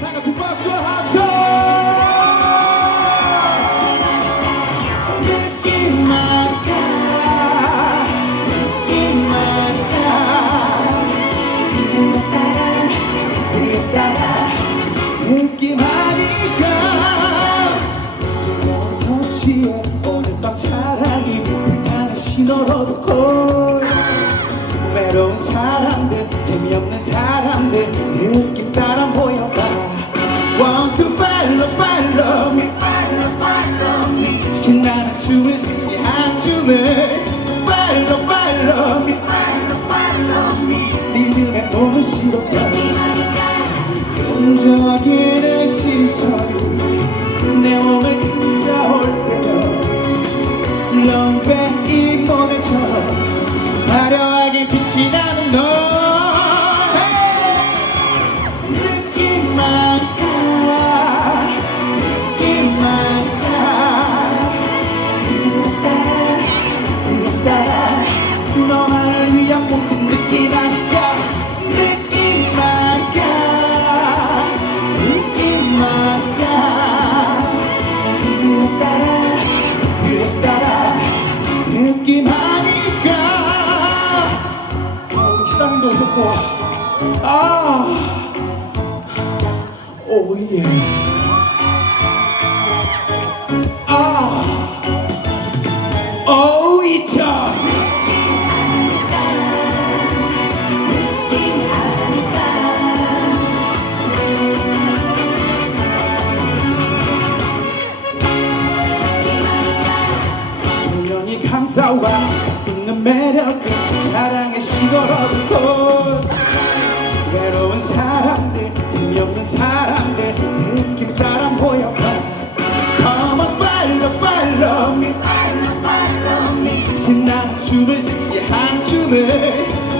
다 같이 박수 함성 me follow follow me. 리듬에 몸을 실어봐 흔적이는 시선이 내 몸을 감싸올 때면 예아 조명이 감싸와 있는 매력은 사랑의 시골어붙 춤을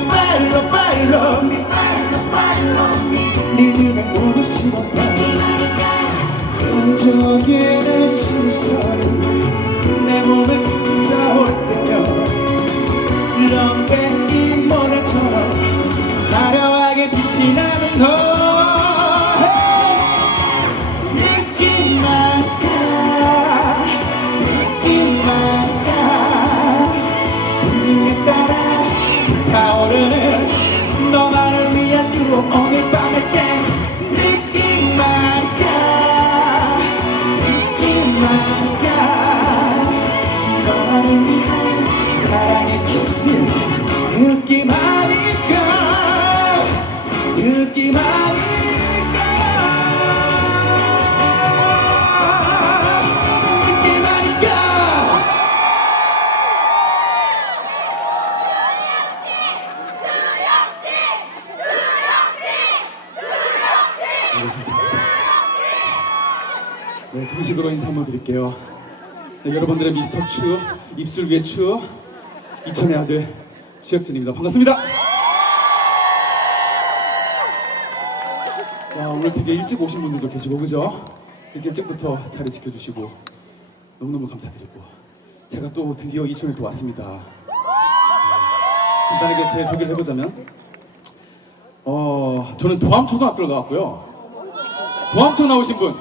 Follow follow me follow follow me 리듬에 몸을 실어봐 흔적이는 시선이 내 몸을 감싸올 때면 이렇게 여러분들의 미스터 추, 입술 위의 추, 이천의 아들 지혁진입니다. 반갑습니다. 야, 오늘 되게 일찍 오신 분들도 계시고 그죠? 이렇게 일찍부터 자리 지켜주시고 너무너무 감사드리고 제가 또 드디어 이천에 또 왔습니다. 네, 간단하게 제 소개를 해보자면 어, 저는 도암초등학교를 나왔고요. 도암초 나오신 분?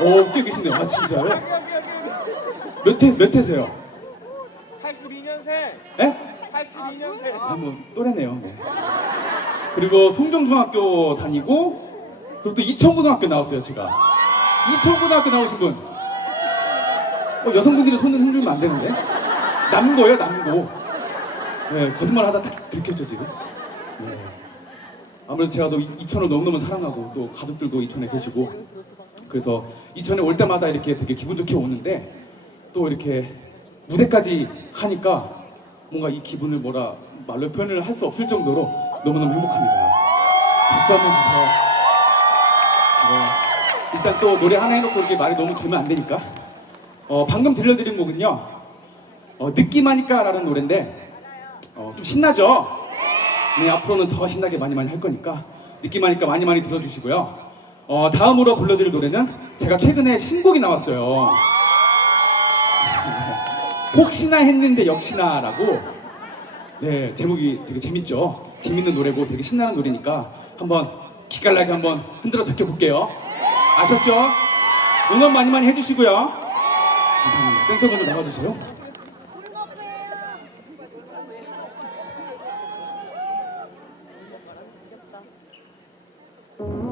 오, 꽤 계시네요. 아, 진짜요? 몇 해, 몇 해세요? 82년생, 에? 82년생. 아, 뭐, 또래네요. 네. 그리고 송정중학교 다니고, 그리고 또 이천고등학교 나왔어요, 제가. 이천고등학교 나오신 분. 어, 여성분들이 손을 흔들면 안 되는데? 남고예요, 남고. 네, 거짓말 하다 딱 들켰죠, 지금. 네. 아무래도 제가 또 이- 이천을 너무너무 사랑하고, 또 가족들도 이천에 계시고, 그래서 이천에 올 때마다 이렇게 되게 기분 좋게 오는데 또 이렇게 무대까지 하니까 뭔가 이 기분을 뭐라 말로 표현을 할 수 없을 정도로 너무너무 행복합니다. 박수 한번 주세요. 네. 일단 또 노래 하나 해놓고 이렇게 말이 너무 길면 안 되니까 어, 방금 들려드린 곡은요 어, 느낌하니까라는 노래인데 어, 좀 신나죠? 네, 앞으로는 더 신나게 많이 많이 할 거니까 느낌하니까 많이 많이 들어주시고요. 어, 다음으로 불러드릴 노래는 제가 최근에 신곡이 나왔어요. 혹시나 했는데 역시나라고 네 제목이 되게 재밌죠. 재밌는 노래고 되게 신나는 노래니까 한번 기깔나게 한번 흔들어 제껴볼게요. 아셨죠? 응원 많이 많이 해주시고요. 감사합니다. 댄서분들 나가주세요. 혹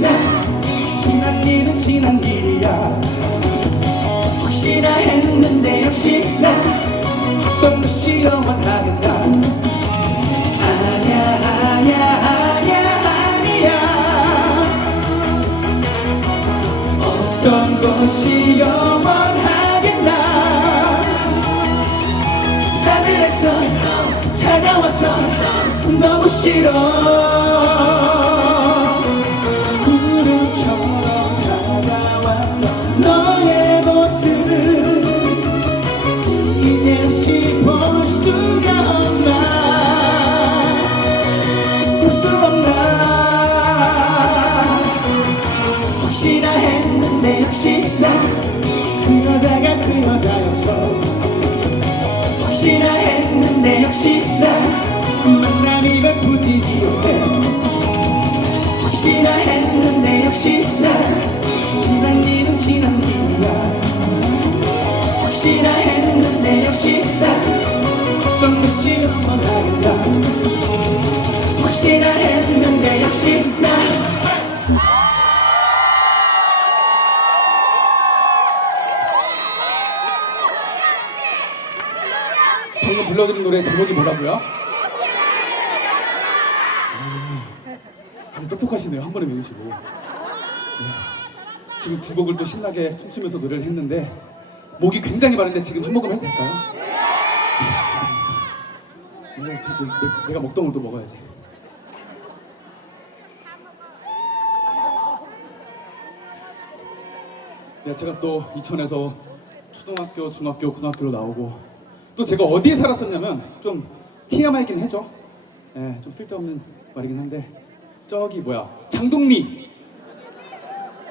난 지난 일은 지난 일이야. 혹시나 했는데 역시 난 어떤 것이 영원하겠다 아냐 아냐 아냐 아니야. 어떤 것이 영원하겠나. 싸늘했어 차가웠어 너무 싫어 것이 영원하겠다 혹시나 했는데 역시 나 방금 불러드린 노래 제목이 뭐라고요? 아, 아주 똑똑하시네요. 한 번에 외우시고. 네. 지금 두 곡을 또 신나게 춤추면서 노래를 했는데 목이 굉장히 마른데 지금 한 모금 해도 될까요? 네, 감사합니다. 네, 저기 내- 내가 먹던 걸또 먹어야지. 네, 제가 또 이천에서 초등학교, 중학교, 고등학교로 나오고 또 제가 어디에 살았었냐면 좀 TMI긴 해죠. 네, 좀 쓸데없는 말이긴 한데 저기 뭐야 장동리,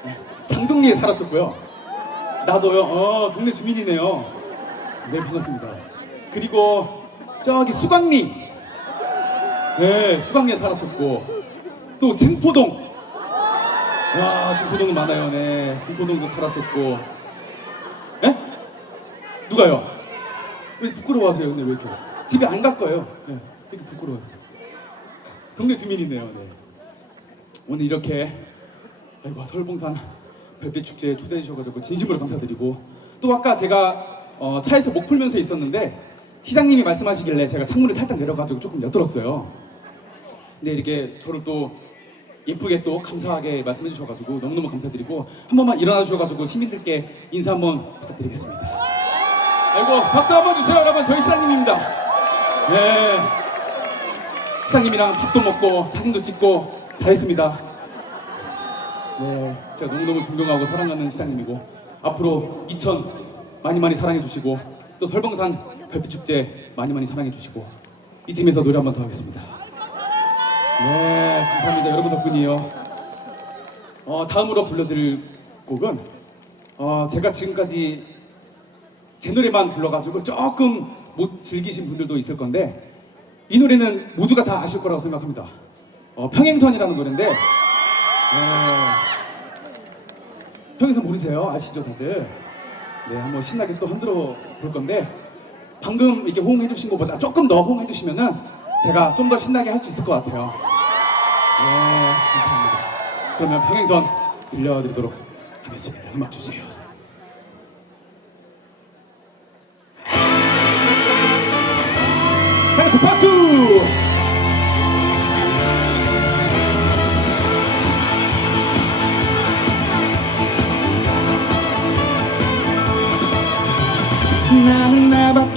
네, 장동리에 살았었고요. 나도요. 어, 동네 주민이네요. 네, 반갑습니다. 그리고 저기 수광리, 네, 수광리에 살았었고 또 진포동. 와, 진포동은 많아요. 네, 진포동도 살았었고. 에? 누가요? 왜 부끄러워하세요? 근데 왜 이렇게 집에 안 갈 거예요? 네, 이렇게 부끄러워하세요. 동네 주민이네요. 네. 오늘 이렇게 아이고 설봉산 별빛 축제에 초대해 주셔가지고 진심으로 감사드리고 또 아까 제가 어, 차에서 목 풀면서 있었는데 시장님이 말씀하시길래 제가 창문을 살짝 내려가지고 조금 엿들었어요. 근데 이렇게 저를 또 예쁘게 또 감사하게 말씀해 주셔가지고 너무너무 감사드리고 한 번만 일어나 주셔가지고 시민들께 인사 한번 부탁드리겠습니다. 아이고 박수 한번 주세요 여러분 저희 시장님입니다. 네 시장님이랑 밥도 먹고 사진도 찍고 다 했습니다. 네 제가 너무너무 존경하고 사랑하는 시장님이고 앞으로 이천 많이 많이 사랑해 주시고 또 설봉산 별빛 축제 많이 많이 사랑해 주시고 이쯤에서 노래 한 번 더 하겠습니다. 네, 감사합니다. 여러분 덕분이에요. 어, 다음으로 불러드릴 곡은 어, 제가 지금까지 제 노래만 불러가지고 조금 못 즐기신 분들도 있을 건데 이 노래는 모두가 다 아실 거라고 생각합니다. 어, 평행선이라는 노래인데 네. 평행선 모르세요? 아시죠 다들? 네, 한번 신나게 또 흔들어 볼 건데 방금 이렇게 호응해 주신 것보다 조금 더 호응해 주시면은 제가 좀 더 신나게 할 수 있을 것 같아요. 네, 감사합니다. 그러면 평행선 들려드리도록 하겠습니다. 음악 주세요. 다 같이 박수!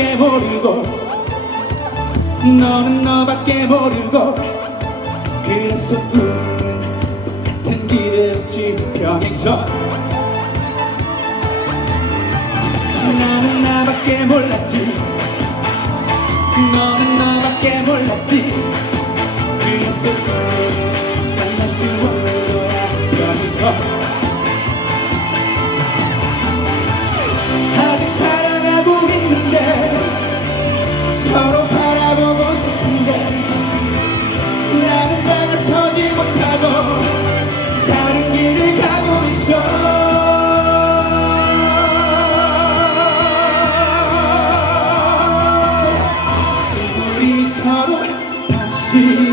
나밖에 모르고 너는 너밖에 모르고 그래서 우리는 똑같은 길을 걷지 평행선. 나는 나밖에 몰랐지. 너는 너밖에 몰랐지. 그래서 우리는 만날 수 없는 거야 평행선. 아직 사랑하고 있는데 서로 바라보고 싶은데 나는 다가서지 못하고 다른 길을 가고 있어. 우리 서로 다시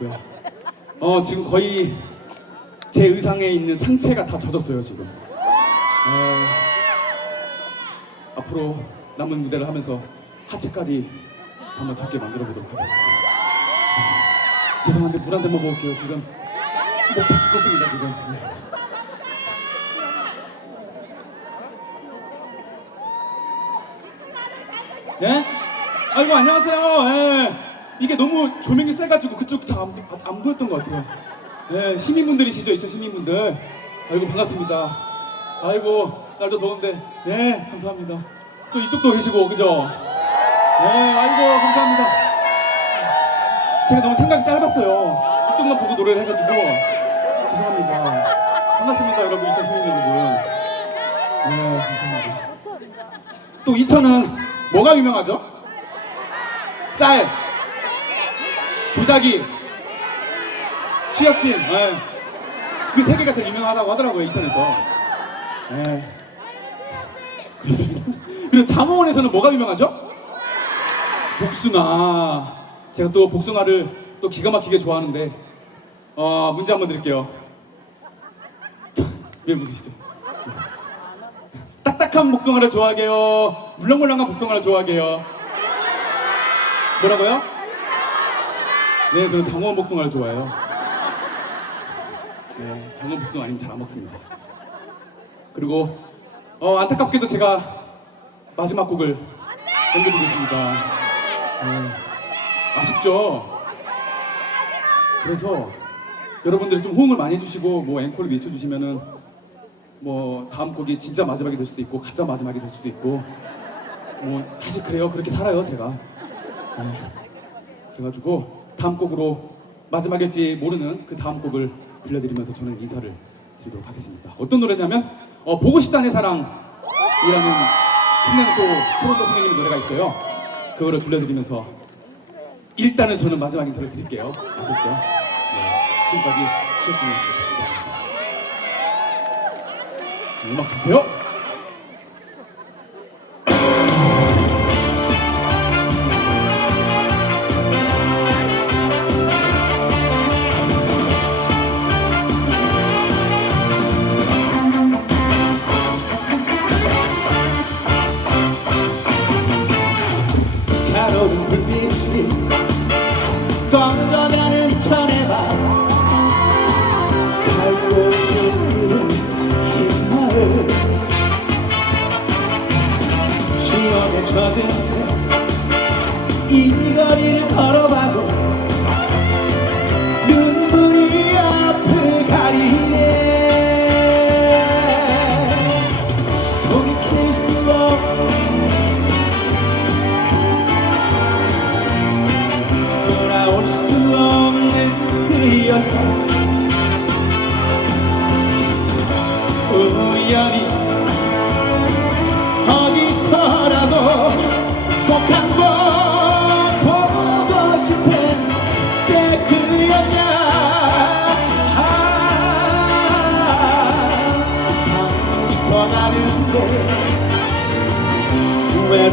노래였고요. 어, 지금 거의 제 의상에 있는 상체가 다 젖었어요, 지금. 어, 앞으로 남은 무대를 하면서 하체까지 한번 작게 만들어 보도록 하겠습니다. 죄송한데 물 한 잔만 먹을게요, 지금. 목다 죽었습니다, 지금. 네. 예? 아이고 안녕하세요. 예. 이게 너무 조명이 세가지고 그쪽 잘안 안 보였던 것 같아요. 예, 시민분들이시죠, 이쪽 시민분들. 아이고 반갑습니다. 아이고 날도 더운데, 네 감사합니다. 또 이쪽도 계시고 그죠? 네, 아이고 감사합니다. 제가 너무 생각이 짧았어요. 이쪽만 보고 노래를 해가지고 죄송합니다. 반갑습니다, 여러분, 이차 시민 여러분. 네, 감사합니다. 또 이천은 뭐가 유명하죠? 쌀, 도자기, 치약진. 예. 그세 개가 제일 유명하다고 하더라고요 인천에서. 네. 그렇습니다. 그리고 장호원에서는 뭐가 유명하죠? 복숭아. 제가 또 복숭아를 또 기가 막히게 좋아하는데 어, 문제 한번 드릴게요. 왜 웃으시죠? 딱딱한 복숭아를 좋아하게요? 물렁물렁한 복숭아를 좋아하게요? 뭐라고요? 네, 저는 장원 복숭아를 좋아해요. 네, 장원 복숭아 아니면 잘 안 먹습니다. 그리고 어, 안타깝게도 제가 마지막 곡을 연결드리겠습니다. 네, 아쉽죠? 그래서 여러분들이 좀 호응을 많이 해주시고 뭐 앵콜을 외쳐주시면은 뭐 다음 곡이 진짜 마지막이 될 수도 있고 가짜 마지막이 될 수도 있고 뭐 사실 그래요 그렇게 살아요 제가 네. 그래가지고 다음 곡으로 마지막일지 모르는 그 다음 곡을 들려드리면서 저는 인사를 드리도록 하겠습니다 어떤 노래냐면 어, 보고 싶다 내 사랑이라는 신나는 또 프로더 선생님 노래가 있어요 그거를 들려드리면서 일단은 저는 마지막 인사를 드릴게요 아셨죠? 네. 지금까지 시혁준이었습니다 감사합니다 음악 주세요.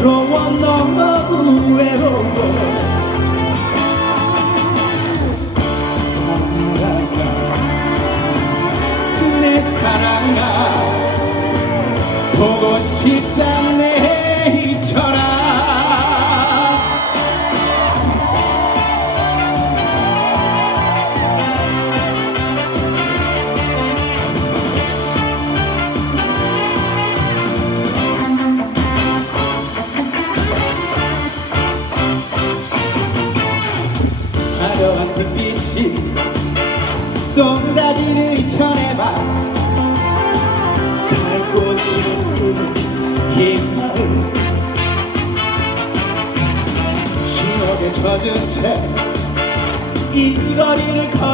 외로워 너무 외로워. 사랑아 내 사랑아 보고 싶다 추억에 젖은 채이 거리를 걸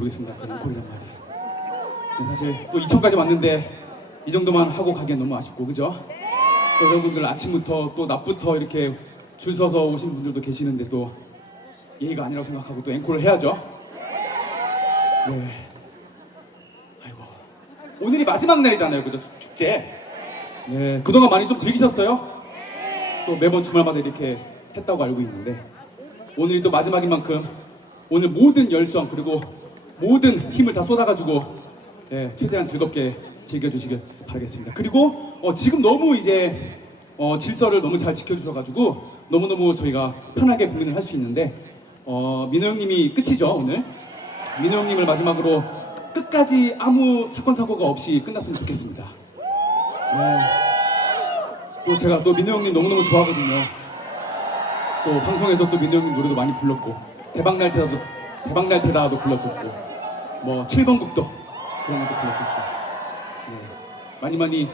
모르겠습니다. 그 앵콜이란 말이. 네, 사실 또 2천까지 왔는데 이 정도만 하고 가기엔 너무 아쉽고 그죠? 또 여러분들 아침부터 또 낮부터 이렇게 줄 서서 오신 분들도 계시는데 또 예의가 아니라고 생각하고 또 앵콜을 해야죠. 네. 아이고 오늘이 마지막 날이잖아요, 그죠? 축제. 네, 그동안 많이 좀 즐기셨어요? 또 매번 주말마다 이렇게 했다고 알고 있는데 오늘이 또 마지막인 만큼 오늘 모든 열정 그리고 모든 힘을 다 쏟아가지고 예, 최대한 즐겁게 즐겨주시길 바라겠습니다. 그리고 어, 지금 너무 이제 어, 질서를 너무 잘 지켜주셔가지고 너무너무 저희가 편하게 공연을 할 수 있는데 어, 민호 형님이 끝이죠 오늘 민호 형님을 마지막으로 끝까지 아무 사건 사고가 없이 끝났으면 좋겠습니다. 네. 또 제가 또 민호 형님 너무너무 좋아하거든요. 또 방송에서 또 민호 형님 노래도 많이 불렀고 대박 날 테다도 대박 날 테다도 불렀었고 뭐 7번 국도 그런 것도 불렀었고 네. 많이 많이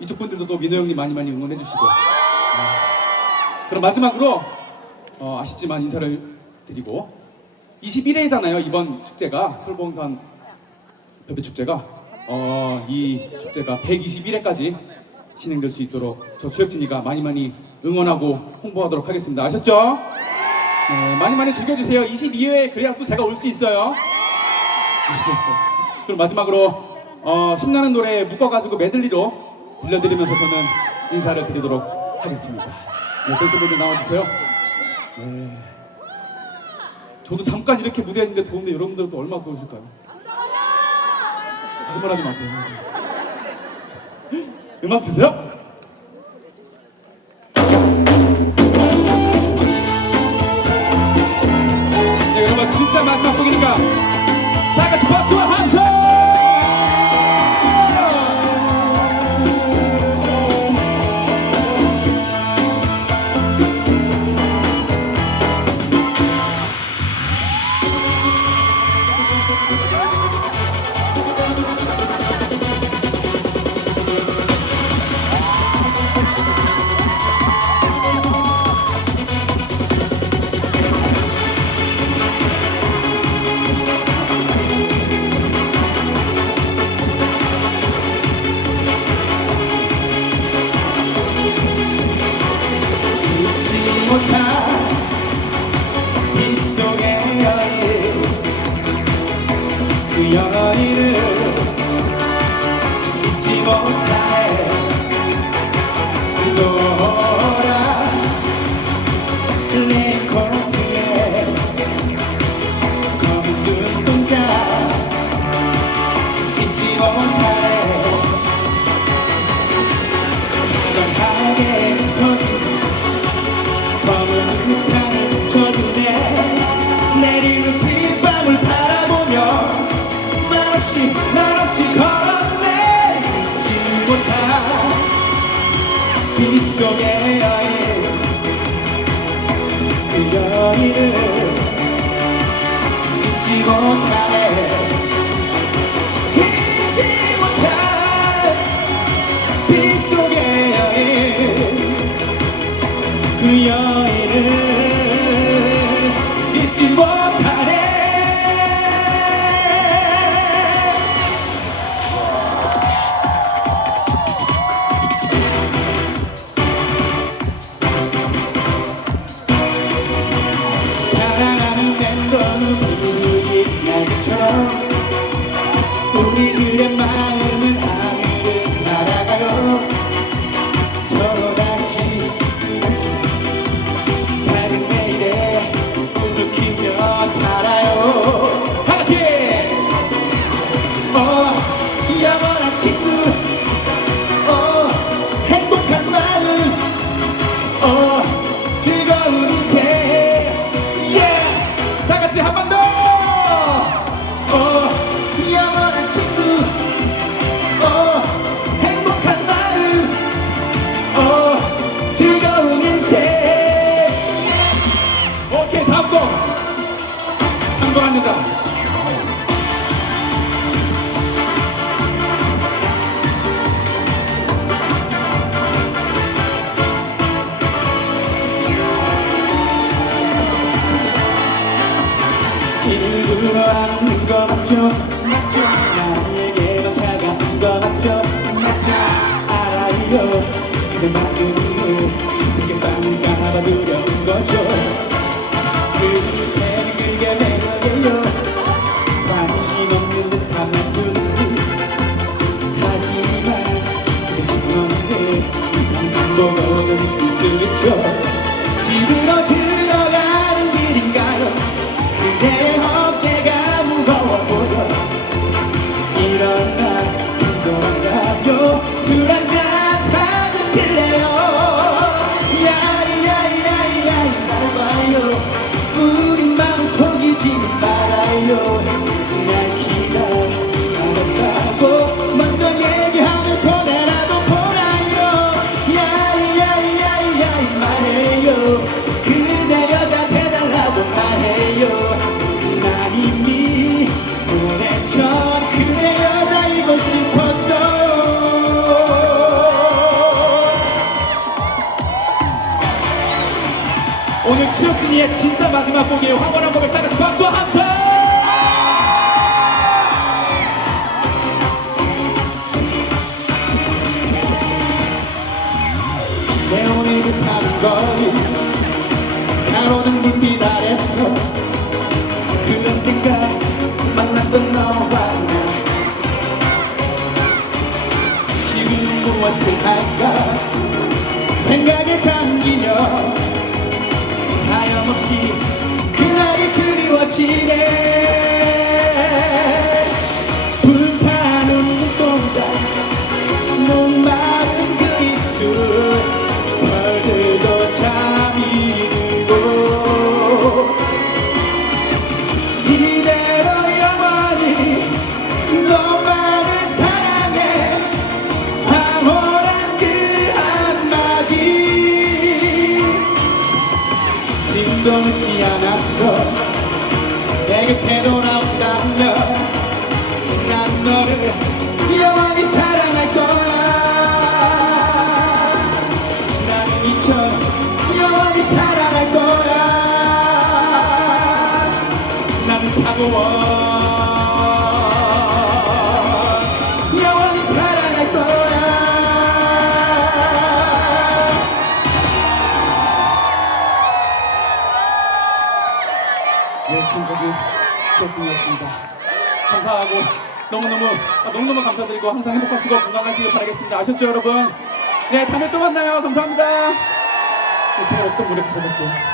이쪽 분들도 또 민호 형님 많이 많이 응원해 주시고 네. 그럼 마지막으로 어, 아쉽지만 인사를 드리고 21회잖아요 이번 축제가 설봉산 별배 축제가 어, 이 축제가 121회까지 진행될 수 있도록 저 주혁진이가 많이 많이 응원하고 홍보하도록 하겠습니다. 아셨죠? 네, 많이 많이 즐겨주세요. 22회 그래야 또 제가 올 수 있어요. 그럼 마지막으로 어, 신나는 노래 묶어가지고 메들리로 들려드리면서 저는 인사를 드리도록 하겠습니다. 네, 댄스분들 나와주세요. 네. 저도 잠깐 이렇게 무대했는데 더운데 여러분들은 또 얼마나 더우실까요? 거짓말 하지 마세요. 음악 주세요. 그 황홀한 곡을 따같이 박수 함성 내 오늘 급한 거리 가로등 불빛 아래서 그런 때가 만났던 너와 나. 지금 무엇을 할까 그리워지네 불타는 눈동자 목마른 그 입술 벌들도 잠이 들고 이대로 영원히 너만을 사랑해 황홀한 그 한마디 늦지 않았어 내 곁에 돌아온다면 너무너무 아, 너무너무 감사드리고 항상 행복하시고 건강하시길 바라겠습니다. 아셨죠, 여러분? 네, 다음에 또 만나요. 감사합니다. 네, 제가 어떤 노래 가져볼게요.